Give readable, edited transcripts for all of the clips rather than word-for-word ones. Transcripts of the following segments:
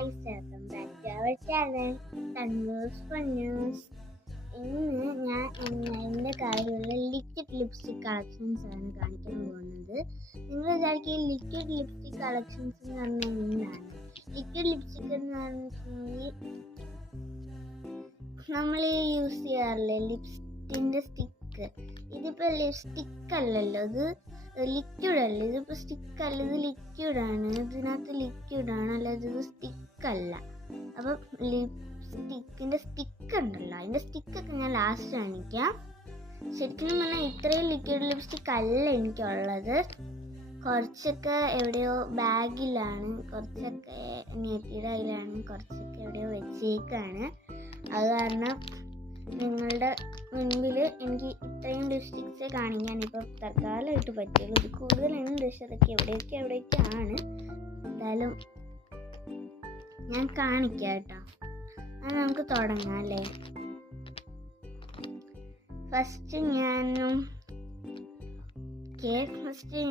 Guys, welcome back to our channel Thanvu's fun news. ഇന്ന് ഞാൻ എൻ്റെ കയ്യിലുള്ള ലിക്വിഡ് ലിപ്സ്റ്റിക് കളക്ഷൻസ് ആണ് കാണിക്കാൻ പോകുന്നത്. നിങ്ങൾ വിചാരിക്കും ലിക്വിഡ് ലിപ്സ്റ്റിക് കളക്ഷൻസ് എന്ന് പറഞ്ഞാൽ എന്താണ്? ലിക്വിഡ് ലിപ്സ്റ്റിക് എന്ന് പറഞ്ഞിട്ടുണ്ടെങ്കിൽ നമ്മൾ യൂസ് ചെയ്യാറില്ലേ ലിപ്സ്റ്റിക്കിൻ്റെ സ്റ്റിക്ക്. ഇതിപ്പോൾ ലിപ്സ്റ്റിക്ക് അല്ലല്ലോ, ഇത് ലിക്വിഡ് അല്ല. ഇതിപ്പോൾ സ്റ്റിക്ക് അല്ല, ഇത് ലിക്വിഡാണ്. ഇതിനകത്ത് ലിക്വിഡാണ്, അല്ലാതെ ഇത് സ്റ്റിക്കല്ല. അപ്പം ലിപ്സ്റ്റിക്കിൻ്റെ സ്റ്റിക്ക് ഉണ്ടല്ലോ, അതിൻ്റെ സ്റ്റിക്കൊക്കെ ഞാൻ ലാസ്റ്റ് കാണിക്കാം. ശരിക്കും പറഞ്ഞാൽ ഇത്രയും ലിക്വിഡ് ലിപ്സ്റ്റിക് അല്ല എനിക്കുള്ളത്. കുറച്ചൊക്കെ എവിടെയോ ബാഗിലാണ്, കുറച്ചൊക്കെ നെറ്റിയുടെ കയ്യിലാണ്, കുറച്ചൊക്കെ എവിടെയോ വെച്ചേക്കാണ്. അത് കാരണം നിങ്ങളുടെ മുൻപിൽ എനിക്ക് ഇത്രയും ലിപ്സ്റ്റിക്സേ കാണിക്കാൻ ഇപ്പോൾ തൽക്കാലമായിട്ട് പറ്റുള്ളൂ. ഇത് കൂടുതലുണ്ട്, പക്ഷെ അതൊക്കെ എവിടെയൊക്കെയാണ്. എന്തായാലും ഞാൻ കാണിക്കാം കേട്ടോ. അത് നമുക്ക് തുടങ്ങാം അല്ലേ. ഫസ്റ്റ്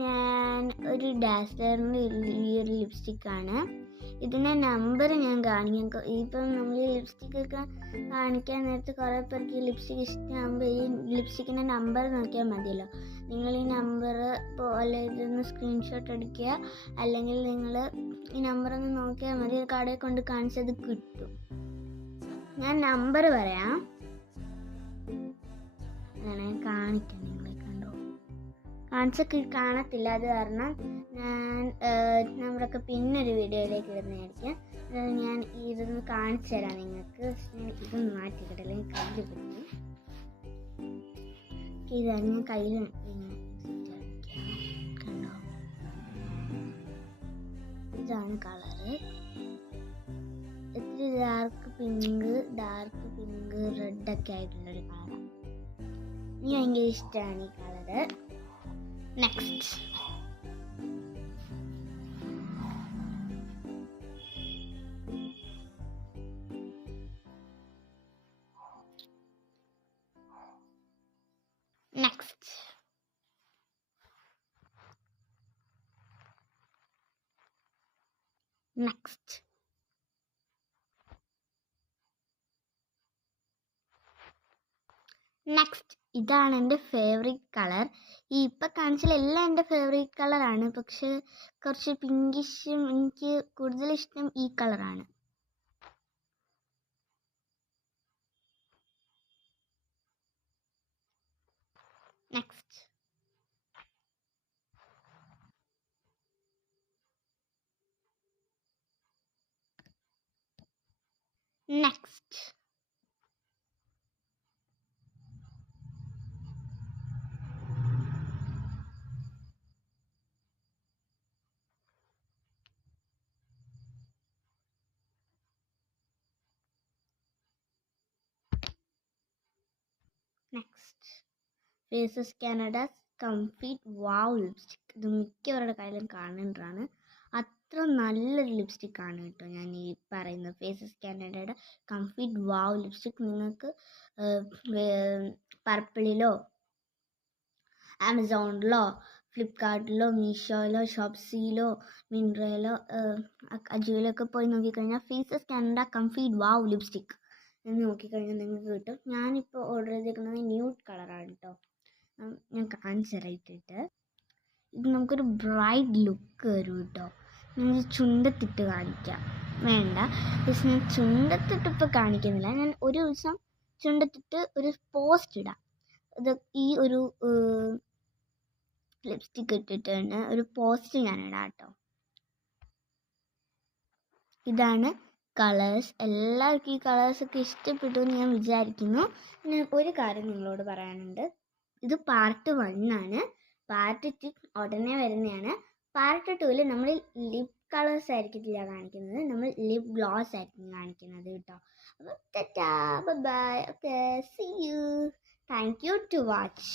ഞാൻ ഒരു ഡാസ്ലറിൻ്റെ ഈ ഒരു ലിപ്സ്റ്റിക്കാണ്. ഇതിൻ്റെ നമ്പർ ഞാൻ കാണിക്കാം. ഇപ്പം നമ്മൾ ഈ ലിപ്സ്റ്റിക്കൊക്കെ കാണിക്കാൻ നേരത്ത് കുറേ പേർക്ക് ലിപ്സ്റ്റിക് ഇഷ്ടമാകുമ്പോൾ ഈ ലിപ്സ്റ്റിക്കിൻ്റെ നമ്പർ നോക്കിയാൽ മതിയല്ലോ. നിങ്ങൾ ഈ നമ്പർ ഇപ്പോൾ ഇതൊന്ന് സ്ക്രീൻഷോട്ട് എടുക്കുക, അല്ലെങ്കിൽ നിങ്ങൾ ഈ നമ്പറൊന്ന് നോക്കിയാൽ മതി. കടയിൽ കൊണ്ട് കാണിച്ചത് കിട്ടും. ഞാൻ നമ്പർ പറയാം, അങ്ങനെ കാണിക്കാം. നിങ്ങളെ കണ്ടോ, കാണിച്ചൊക്കെ കാണത്തില്ല. അത് കാരണം ഞാൻ നമ്പറൊക്കെ പിന്നൊരു വീഡിയോയിലേക്ക് ഇടുന്നതായിരിക്കും. ഞാൻ ഇതൊന്ന് കാണിച്ചു തരാം നിങ്ങൾക്ക്. ഇതൊന്ന് മാറ്റിക്കിട്ട്, അല്ലെങ്കിൽ കയ്യിൽ പറ്റും. ഇതാണ് ഞാൻ കയ്യിൽ കണ്ടോ, ഇതാണ് കളറ്. ഇത്തിരി ഡാർക്ക് പിങ്ക് റെഡൊക്കെ ആയിട്ടുള്ളൊരു കളറാണ്. എനിക്ക് ഭയങ്കര ഇഷ്ടമാണ് ഈ കളറ്. നെക്സ്റ്റ് നെക്സ്റ്റ് ഇതാണ് എൻ്റെ ഫേവറേറ്റ് കളർ. ഈ ഇപ്പം കാണിച്ചാലെല്ലാം എൻ്റെ ഫേവറേറ്റ് കളറാണ്, പക്ഷെ കുറച്ച് പിങ്കിഷും എനിക്ക് കൂടുതൽ ഇഷ്ടം ഈ കളറാണ്. നെക്സ്റ്റ് ഫേസസ് കാനഡാസ് കംഫീറ്റ് വാവ് ലിപ്സ്റ്റിക്. ഇത് മിക്കവരുടെ കയ്യിലും കാണേണ്ടതാണ്. അത്ര നല്ലൊരു ലിപ്സ്റ്റിക്കാണ് കേട്ടോ ഞാൻ ഈ പറയുന്നത്. ഫേസസ് കാനഡയുടെ കംഫീറ്റ് വാവ് ലിപ്സ്റ്റിക് നിങ്ങൾക്ക് പർപ്പിളിലോ ആമസോണിലോ ഫ്ലിപ്കാർട്ടിലോ മീഷോയിലോ ഷോപ്സിയിലോ മിൻട്രയിലോ അജിയോയിലൊക്കെ പോയി നോക്കിക്കഴിഞ്ഞാൽ ഫേസസ് കാനഡ കംഫീറ്റ് വാവ് ലിപ്സ്റ്റിക് എന്ന് നോക്കിക്കഴിഞ്ഞാൽ നിങ്ങൾക്ക് കിട്ടും. ഞാനിപ്പോൾ ഓർഡർ ചെയ്തിരിക്കുന്നത് ന്യൂഡ് കളറാണ് കേട്ടോ. ഞാൻ കാണിച്ചു തരായിട്ടിട്ട്. ഇത് നമുക്കൊരു ബ്രൈറ്റ് ലുക്ക് വരും കേട്ടോ. ഞാൻ ചുണ്ടത്തിട്ട് കാണിക്കാം. വേണ്ട, പക്ഷെ ഞാൻ ചുണ്ടത്തിട്ട് ഇപ്പോൾ കാണിക്കുന്നില്ല. ഞാൻ ഒരു ദിവസം ചുണ്ടത്തിട്ട് ഒരു പോസ്റ്റ് ഇടാം. ഇത് ഈ ഒരു ലിപ്സ്റ്റിക് ഇട്ടിട്ടാണ് ഒരു പോസ്റ്റ് ഞാൻ ഇടാം കേട്ടോ. ഇതാണ് കളേഴ്സ്. എല്ലാവർക്കും ഈ കളേഴ്സൊക്കെ ഇഷ്ടപ്പെട്ടു എന്ന് ഞാൻ വിചാരിക്കുന്നു. പിന്നെ ഒരു കാര്യം നിങ്ങളോട് പറയാനുണ്ട്. ഇത് പാർട്ട് 1 ആണ്. പാർട്ട് 2 ഉടനെ വരുന്നതാണ്. പാർട്ട് 2 നമ്മൾ ലിപ് കളേഴ്സ് ആയിരിക്കത്തില്ല കാണിക്കുന്നത്, നമ്മൾ ലിപ് ഗ്ലോസ് ആയിരിക്കും കാണിക്കുന്നത് കേട്ടോ. അപ്പോൾ tata, bye bye, okay, see you, thank you to watch.